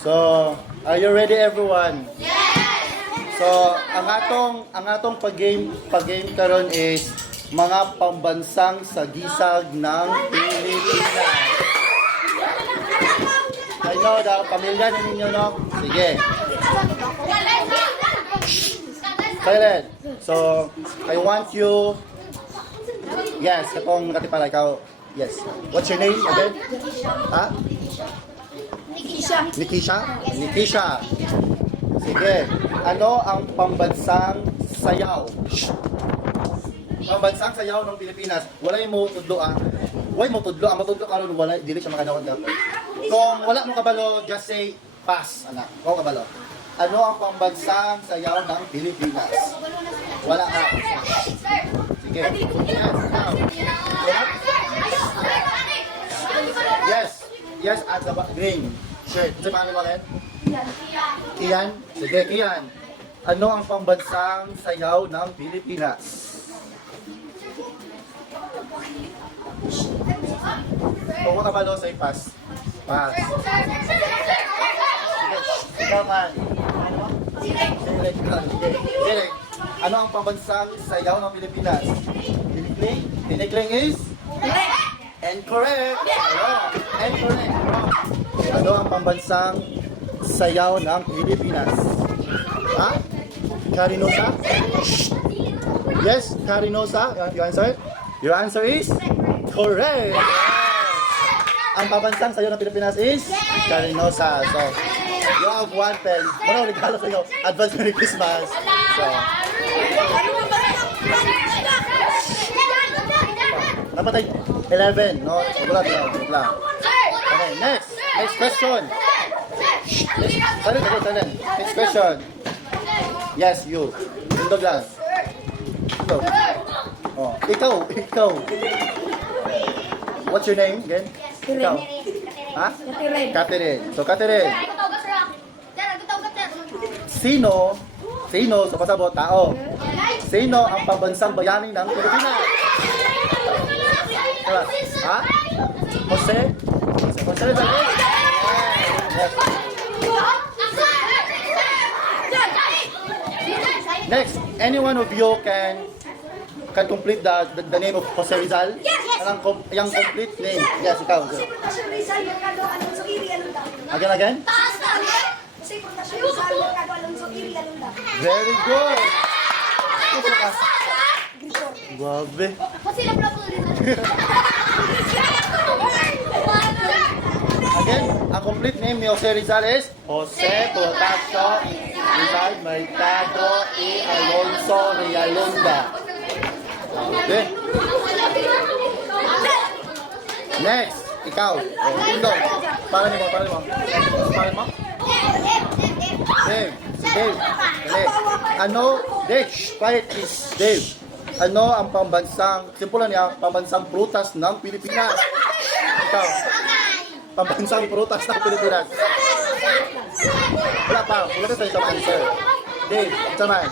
So, are you ready everyone? So, ang atong pag-game karon is mga pambansang sagisag ng Pilipinas. I know daw pamilya ninyo no. Sige. Silent. So, I want you. Yes, katong katipala ikaw. Yes. What's your name again? Ha? Nikisha? Nikisha. Sige. Ano ang pambansang sayaw? Pambansang sayaw ng Pilipinas. Wala mo tudlo ah. Wala mo tudlo. Ang matudlo karon wala dili siya makadawat dapat. Kung wala mo kabalo, just say pass, anak. Kung kabalo. Ano ang pambansang sayaw ng Pilipinas? Wala ka. Sige. Yes, now. Yes. Yes, at the green shirt. Kasi paano mo rin? Kian? Sige, Kian. Ano ang pambansang sayaw ng Pilipinas? Kung mo kabalo, say pass. Pass. Ikaw man. Direk. Ano ang pambansang sayaw ng Pilipinas? Tinikling? Tinikling is? Incorrect. Incorrect. Ano ang pambansang sayaw ng Pilipinas? Ha? Carinosa? Yes, Carinosa. You answer? Your answer is? Correct. Ang pambansang sayaw ng Pilipinas is? Carinosa. So, you have one pen. Ano regalo sa iyo? Advance Merry Christmas. So, napatay 11, no? Wala lang. Okay, next. Next question. Talent. Next question. Yes, you. Tundog lang. Ikaw. Oh, ikaw. What's your name again? Ikaw. Ha? Catherine. So, Catherine. Sino, so pasabot, tao. Sino ang pambansang bayani ng Pilipinas? Ha? Jose Rizal. Yes. Next, any one of you can complete the name of Jose Rizal? Yes. Yung complete name. Yes, ikaw. Again? Very good. Grabe. Again, ang complete name ni Jose Rizal is Jose Protasio Rizal Mercado y Alonso Realunda. Okay. Next, ikaw. Ikaw. Para mo. Dave. Dave. Ano? Dave. Quiet please. Dave. Ano ang pambansang, simpulan niya, pambansang prutas ng Pilipinas? Ikaw. Pambansang prutas ng Pilipinas. Wala pa. Wala ka sa isang answer. Dave. Saman.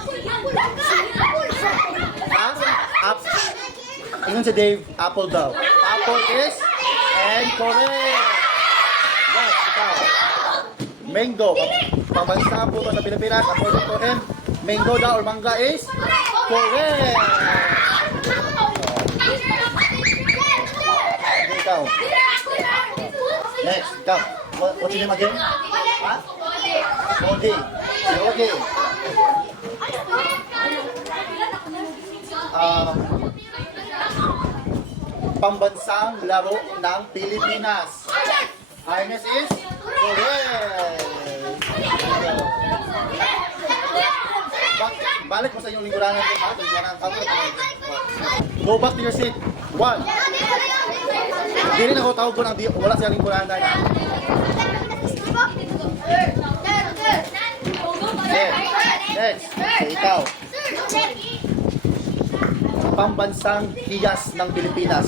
Apple. Ingon si Dave, apple daw. Apple is incorrect. Yes, ikaw. Mango. Pambansang prutas ng Pilipinas. According to him, mango daw or mangga is correct. Ikaw. Next, ikaw. What's your name again? Ha? Modi. Okay. Pambansang laro ng Pilipinas. Harness is correct. Balik mo sa inyong lingkurangan. Go back to your seat. 1. Hindi rin ako tawag ko ng wala siya lingkurangan. Next. Ikaw. Pambansang hiyas ng Pilipinas.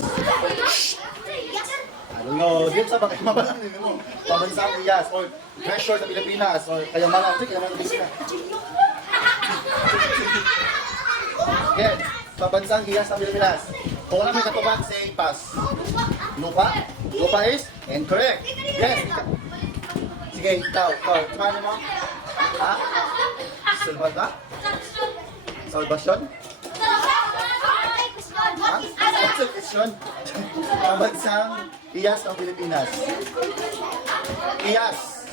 I don't know. Dito sa bakit mabalang nila mo. Pambansang hiyas or treasure sa Pilipinas or kayamanan. Kayamanan ng Pilipinas. Again, pambansang hiyas ng Pilipinas. Kung wala may katubag, say pass. Lupa? Lupa is incorrect. Yes. Sige, ikaw. Paano mo? Ha? Salvat ba? Salvation? Ha? What's the question? Pambansang iyas ng Pilipinas. Iyas.